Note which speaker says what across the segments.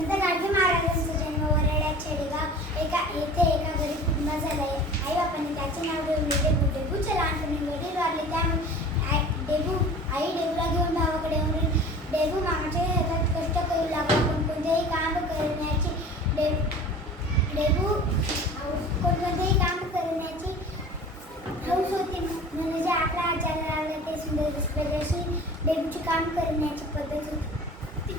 Speaker 1: संत गाडगे महाराजांचा जन्म वरड्या छेडेगाव एका येथे एका गरीब कुटुंबा झाला आहे आई बापाने त्याचे नाव ठेवले म्हणजे डेबू डेबूच्या लहानपणी वडील वारले त्यामुळे आई डेबू आई डेबूला घेऊन भावाकडे येऊन डेबू मामाच्या हातात कष्ट करू लागला. पण कोणतेही काम करण्याची डेबू कोणकोणतेही काम करण्याची हौस होती. म्हणजे आपला आचार लागला ते सुंदर दिसलं. जशी डेबूची काम करण्याची पद्धत होती.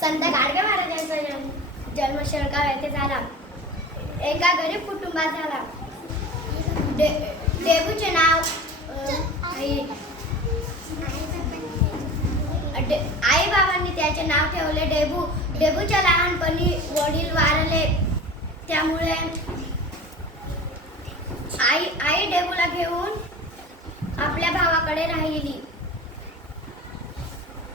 Speaker 1: संत गाडगे महाराजांचा जन्म जन्म शेळगाव येथे झाला. एका गरीब कुटुंबात झाला. डे डेबूचे नाव आई. बाबांनी त्याचे नाव ठेवले. डेबू डेबूच्या लहानपणी वडील वारले. त्यामुळे आई आई डेबूला घेऊन आपल्या भावाकडे राहिली.